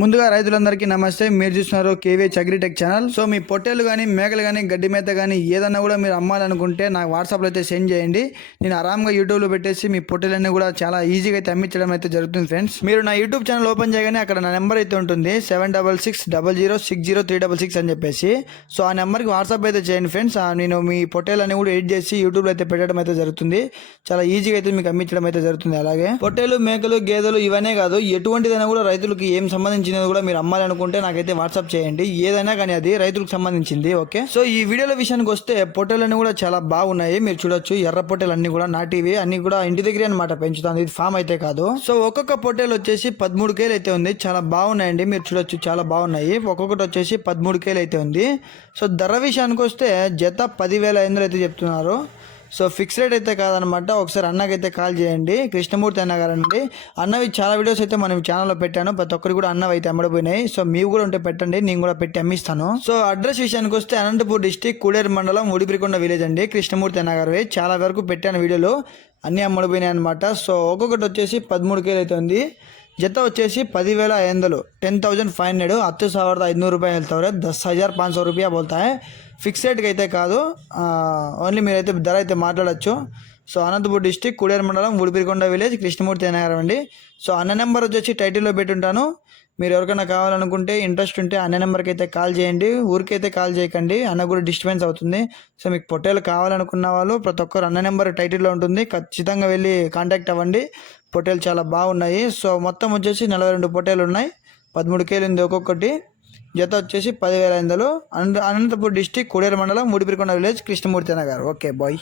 ముందుగా రైతులందరికీ నమస్తే. మీరు చూస్తున్నారు కేవీ అగ్రిటెక్ ఛానల్. సో మీ పొట్టేలు కానీ మేకలు కానీ గడ్డి మేత కానీ ఏదన్నా కూడా మీరు అమ్మాలనుకుంటే నాకు వాట్సాప్లో అయితే సెండ్ చేయండి. నేను ఆరామ్గా యూట్యూబ్లో పెట్టేసి మీ పొట్టేలన్నీ కూడా చాలా ఈజీగా అయితే అమ్మించడం అయితే జరుగుతుంది ఫ్రెండ్స్. మీరు నా యూట్యూబ్ ఛానల్ ఓపెన్ చేయగానే అక్కడ నా నెంబర్ అయితే ఉంటుంది. Seven double six double zero six zero three double six అని చెప్పేసి. సో ఆ నెంబర్కి వాట్సాప్ అయితే చేయండి ఫ్రెండ్స్. ఆ నేను మీ పొట్టేలన్నీ కూడా ఎడిట్ చేసి యూట్యూబ్లో అయితే పెట్టడం అయితే జరుగుతుంది. చాలా ఈజీగా అయితే మీకు అమ్మించడం అయితే జరుగుతుంది అలాగే. పొట్టేలు మేకలు గేదెలు ఇవనే కాదు ఎటువంటిదైనా కూడా రైతులకి ఏం సంబంధించినది కూడా మీరు అమ్మాలనుకుంటే నాకైతే వాట్సాప్ చేయండి. ఏదైనా కానీ అది రైతులకు సంబంధించింది ఓకే? సో ఈ వీడియోల విషయానికి వస్తే పొట్టేలన్నీ కూడా చాలా బాగున్నాయి. మీరు చూడొచ్చు ఎర్ర పొట్టేలు అన్ని కూడా నాటివి. అన్ని కూడా ఇంటి దగ్గరే అనమాట పెంచుతాను. ఇది ఫామ్ అయితే కాదు. సో ఒక్కొక్క పొట్టెలు వచ్చేసి పదమూడు కేలు అయితే ఉంది. చాలా బాగున్నాయండి. మీరు చూడొచ్చు చాలా బాగున్నాయి. ఒక్కొక్కటి వచ్చేసి పదమూడు కేలు అయితే ఉంది. సో ధర విషయానికి వస్తే జత పదివేల ఐదు అయితే చెప్తున్నారు. సో ఫిక్స్ రేట్ అయితే కాదనమాట. ఒకసారి అన్నకైతే కాల్ చేయండి. కృష్ణమూర్తి అన్న అండి అన్నవి చాలా వీడియోస్ అయితే మనం ఛానల్లో పెట్టాను. ప్రతి ఒక్కరు కూడా అన్నవి అయితే అమ్మడిపోయినాయి సో మీవి కూడా ఉంటే పెట్టండి. నేను కూడా పెట్టి అమ్మిస్తాను. సో అడ్రస్ విషయానికి వస్తే అనంతపూర్ డిస్టిక్ కూడేరు మండలం ఉడిపిరికొండ విలేజ్ అండి. కృష్ణమూర్తి అన్న గారు. చాలా వరకు పెట్టాను వీడియోలో. అన్నీ అమ్మడిపోయినాయి అనమాట సో ఒక్కొక్కటి వచ్చేసి పదమూడు కేలు అయితే ಜೊತೆ ವಚ್ಚೇಸಿ ఐదు వందలు టెన్ థౌజండ్ ఫైవ్ హండ్రెడ్ హత్తు సవర్ద ఐదునూరు రూపాయలు వెళ్తావరే దస్ హజార్ పాంచ్ రూపాయ బోల్తాయి ఫిక్స్డ్కి అయితే కాదు. ఓన్లీ మీరైతే ధర అయితే మాట్లాడచ్చు. సో అనంతపూర్ డిస్టిక్ కుడేరు మండలం ఉడిపిరికొండ విలేజ్ కృష్ణమూర్తి నగరం అండి. సో అన్న నెంబర్ వచ్చేసి టైటిల్లో పెట్టుంటాను. మీరు ఎవరికైనా కావాలనుకుంటే ఇంట్రెస్ట్ ఉంటే అన్న నెంబర్కి అయితే కాల్ చేయండి. ఊరికైతే కాల్ చేయకండి. అన్న కూడా డిస్టర్బెన్స్ అవుతుంది. సో మీకు పొట్టేలు కావాలనుకున్న వాళ్ళు ప్రతి ఒక్కరు అన్న నెంబర్ టైటిల్లో ఉంటుంది. ఖచ్చితంగా వెళ్ళి కాంటాక్ట్ అవ్వండి. పొట్టేలు చాలా బాగున్నాయి. సో మొత్తం వచ్చేసి నలభై రెండు పొట్టేలు ఉన్నాయి. పదమూడు కేలు ఉంది ఒక్కొక్కటి. జత వచ్చేసి పదివేల ఐదు వందలు. అనంతపూర్ డిస్టిక్ కుడేరు మండలం Mudipirikonda village Krishnamurthy Nagar okay bye.